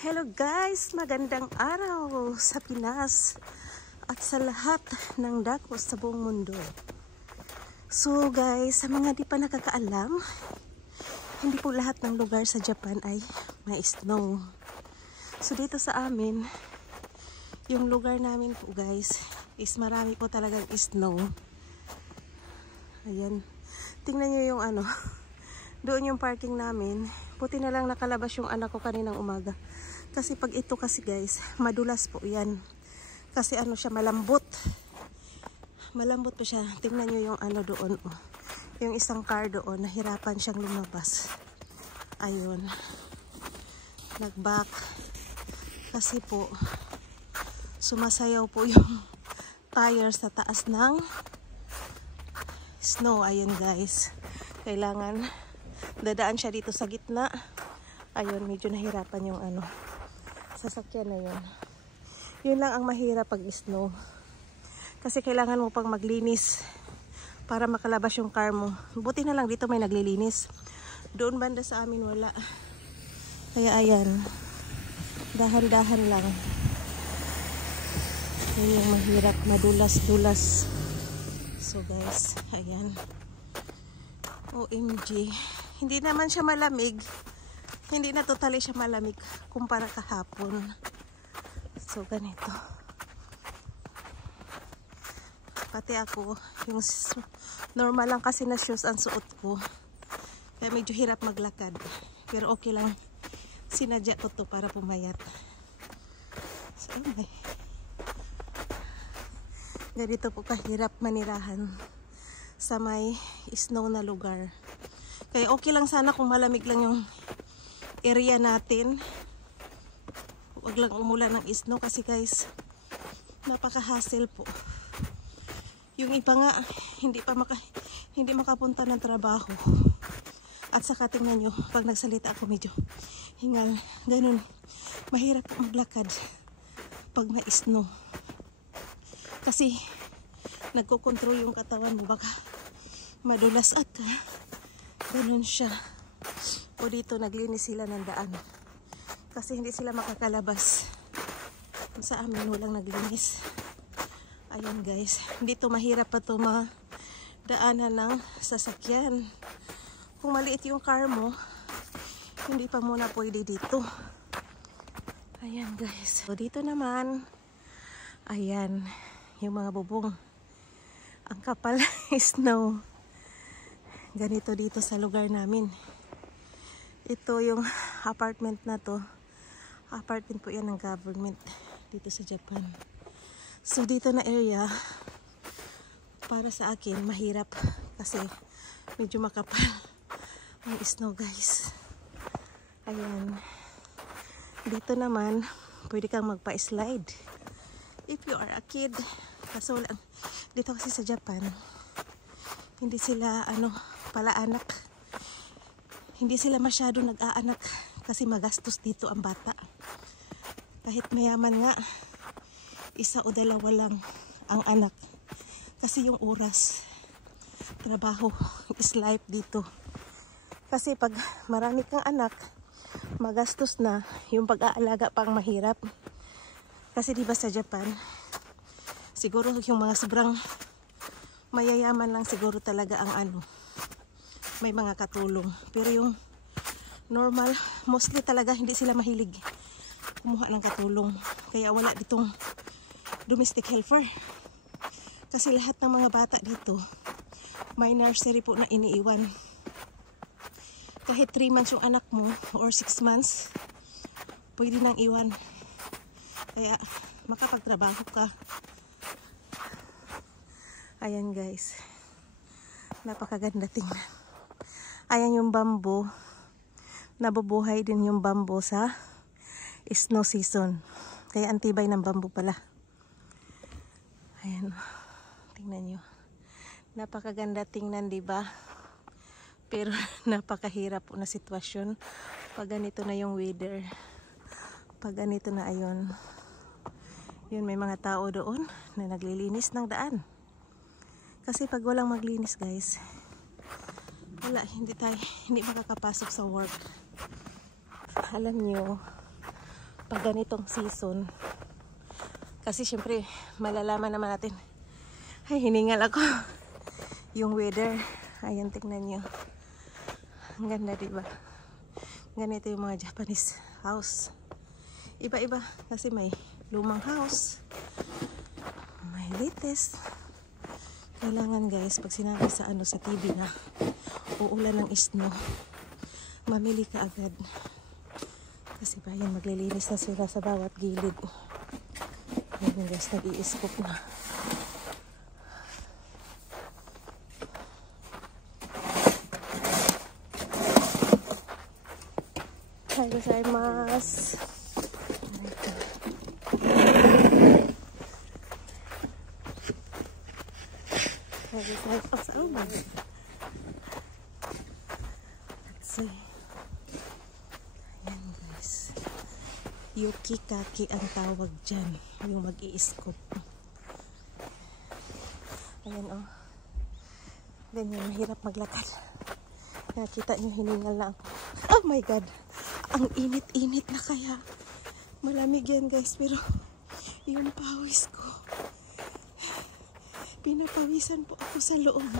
Hello guys! Magandang araw sa Pinas at sa lahat ng dako sa buong mundo. So guys, sa mga di pa nakakaalam, hindi po lahat ng lugar sa Japan ay may snow. So dito sa amin, yung lugar namin po guys, is marami po talagang snow. Ayan. Tingnan nyo yung ano, doon yung parking namin. Buti na lang nakalabas yung anak ko kaninang umaga. Kasi pag ito kasi guys, madulas po yan. Kasi ano siya, malambot. Malambot po siya. Tingnan nyo yung ano doon. Oh. Yung isang car doon, nahirapan siyang lumabas. Ayun. Nag-back. Kasi po, sumasayaw po yung tires sa taas ng snow. Ayun guys. Kailangan dadaan siya dito sa gitna. Ayun, medyo nahirapan yung ano, sasakyan na yun. Yun lang ang mahirap pag snow. Kasi kailangan mo pang maglinis para makalabas yung car mo. Buti na lang dito may naglilinis. Doon banda sa amin wala. Kaya ayan, dahan-dahan lang. Yun yung mahirap, madulas-dulas. So guys, ayan. OMG. Hindi naman siya malamig. Hindi na totally siya malamig kumpara kahapon. So ganito. Pati ako, yung normal lang kasi na shoes ang suot ko. Kaya medyo hirap maglakad. Pero okay lang. Sinadya ko to para pumayat. So okay. Ganito po kahirap manirahan sa may snow na lugar. Kaya okay lang sana kung malamig lang yung area natin. Huwag lang umulan ng snow kasi guys, napaka-hassle po. Yung iba nga, hindi makapunta ng trabaho. At saka tingnan nyo, pag nagsalita ako medyo hingal. Ganun, mahirap po maglakad pag may snow. Kasi nagkokontrol yung katawan mo, baka madulas at ganun siya. O dito naglinis sila ng daan kasi hindi sila makakalabas. Sa amin walang naglinis. Ayun guys, dito mahirap pa to madaanan ng sasakyan. Kung maliit yung car mo, hindi pa muna pwede dito. Ayan guys, so dito naman, ayan yung mga bubong. Ang kapal snow. Ganito dito sa lugar namin. Ito yung apartment na to. Apartment po yan ng government dito sa Japan. So dito na area, para sa akin mahirap kasi medyo makapal ang snow guys. Ayan. Dito naman pwede kang magpa-slide if you are a kid. Kaso lang dito kasi sa Japan, hindi sila palaanak. Hindi sila masyado nag-aanak kasi magastos dito ang bata. Kahit mayaman nga, isa o dalawa lang ang anak. Kasi yung oras, trabaho is life dito. Kasi pag marami kang anak, magastos na, yung pag-aalaga pang mahirap. Kasi diba sa Japan, siguro yung mga sobrang mayayaman lang siguro talaga ang may mga katulong. Pero yung normal, mostly talaga hindi sila mahilig kumuha ng katulong. Kaya wala ditong domestic helper. Kasi lahat ng mga bata dito, may nursery po na iniiwan. Kahit 3 months yung anak mo, or 6 months, pwede nang iwan. Kaya makapagtrabaho ka. Ayan guys, napakaganda tingnan. Ayan yung bamboo. Nabubuhay din yung bamboo sa snow season. Kaya antibay ng bamboo pala. Ayan. Tingnan nyo. Napakaganda tingnan, diba? Pero napakahirap po na sitwasyon pag ganito na yung weather. Pag ganito na, ayun. Yun, may mga tao doon na naglilinis ng daan. Kasi pag walang maglinis guys, wala, hindi makakapasok sa work. Alam nyo, pag ganitong season. Kasi syempre malalaman naman natin. Ay, hiningal ako. Yung weather. Ayan, tingnan nyo. Ang ganda, diba? Ganito yung mga Japanese house. Iba-iba. Kasi may lumang house. May latest. Kailangan guys, pag sinabi sa sa TV na uulan ng snow, mamili ka agad. Kasi ba yan, maglilinis na sila sa bawat gilid. Ayan guys, nag-i-scoop na. Hi gozaimasu. Hi gozaimasu. Oh my. Let's see. Ayan guys. Yukikaki ang tawag dyan. Yung mag-i-scoop. Ayan oh. Ganyan, mahirap maglakad. Nakita nyo, hiningal na ako. Oh my god. Ang init-init na kaya. Malamig yan guys, pero yung pawis ko. Pinapawisan po ako sa loob.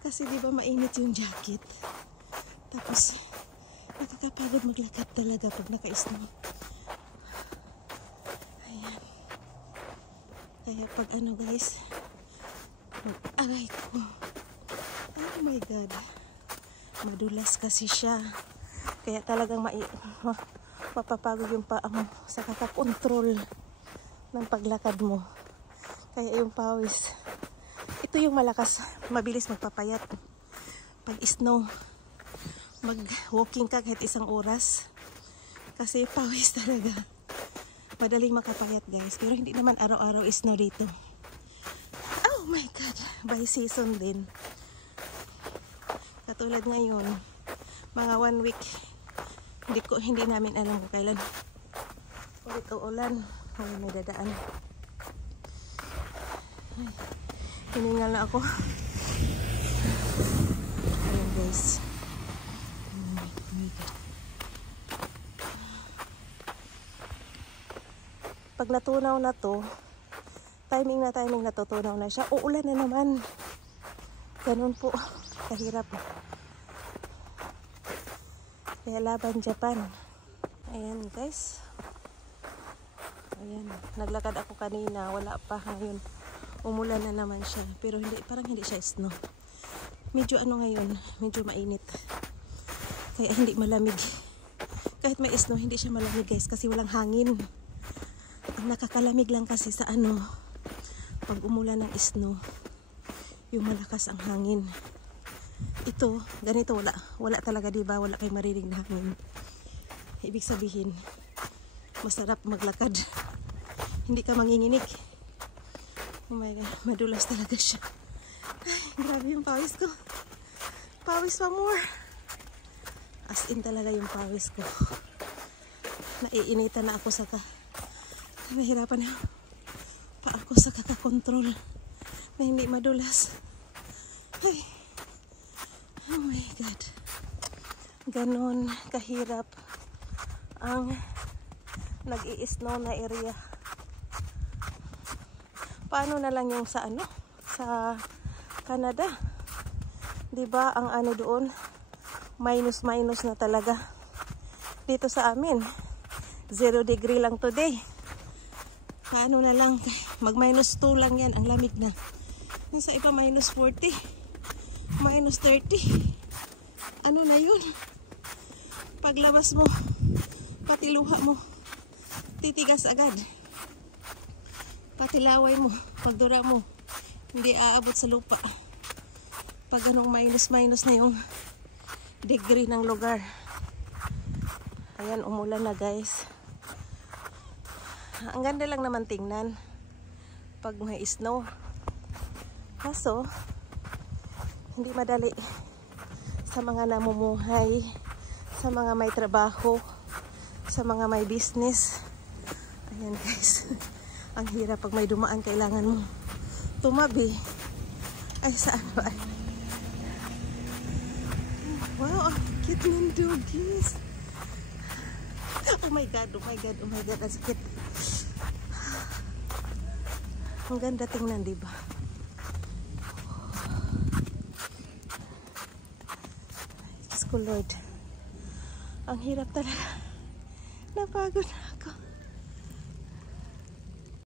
Kasi di ba mainit yung jacket. Tapos, nakakapagod maglakad talaga pag naka-snow. Ayan. Kaya pag guys, aray ko. Oh my god. Madulas kasi siya. Kaya talagang mapapagod yung paa mo sa kakakontrol ng paglakad mo. Kaya yung pawis, ito yung malakas, mabilis magpapayat. Pag snow, mag-walking ka kahit 1 oras. Kasi pawis talaga. Madaling makapayat guys. Pero hindi naman araw-araw snow dito. Oh my god, by season din. Katulad ngayon, mga 1 week, hindi namin alam kung kailan ulit uulan. Ay, may dadaan. Ay, hiningal na ako. Ayan guys. Pag natunaw na to, timing na to, tunaw na siya. Uulan na naman. Ganun po. Kahirap. Kaya laban Japan. Ayan guys. Ayan. Naglakad ako kanina. Wala pa. Ngayon umulan na naman siya. Pero parang hindi siya snow. Medyo ngayon. Medyo mainit. Kaya hindi malamig. Kahit may snow, hindi siya malamig guys. Kasi walang hangin. Ang nakakalamig lang kasi sa pag umulan ng snow, yung malakas ang hangin. Ito, ganito wala talaga, diba? Wala kayong marinig na hangin. Ibig sabihin, masarap maglakad. Hindi ka manginginig. Oh my god, madulas talaga siya. Ay, grabe yung pawis ko. Pawis pa more. As in talaga yung pawis ko. Naiinitan na ako sa nahihirapan na pa ako sa kakakontrol na hindi madulas. Ay. Oh my god. Ganon kahirap ang nag-i-snow na area. Paano na lang yung sa sa Canada? 'Di ba ang doon minus na talaga. Dito sa amin 0 degree lang today. Paano na lang mag -2 lang yan, ang lamig na. Yung sa iba -40. -30. Ano na yun? Paglabas mo, pati luha mo, titigas agad. Pati laway mo, pagdura mo, hindi aabot sa lupa. Pag minus na yung degree ng lugar. Ayan, umulan na guys. Ang ganda lang naman tingnan pag may snow. Kaso, hindi madali sa mga namumuhay, sa mga may trabaho, sa mga may business. Ayan guys. Ang hirap pag may dumaan, kailangan mo tumabi. Ay, saan ba? Wow, cute ng doggies. Oh my God, oh my God, oh my God, ang sakit. Ang ganda tingnan, diba? Diyos ko Lord. Ang hirap talaga. Napagod na ako.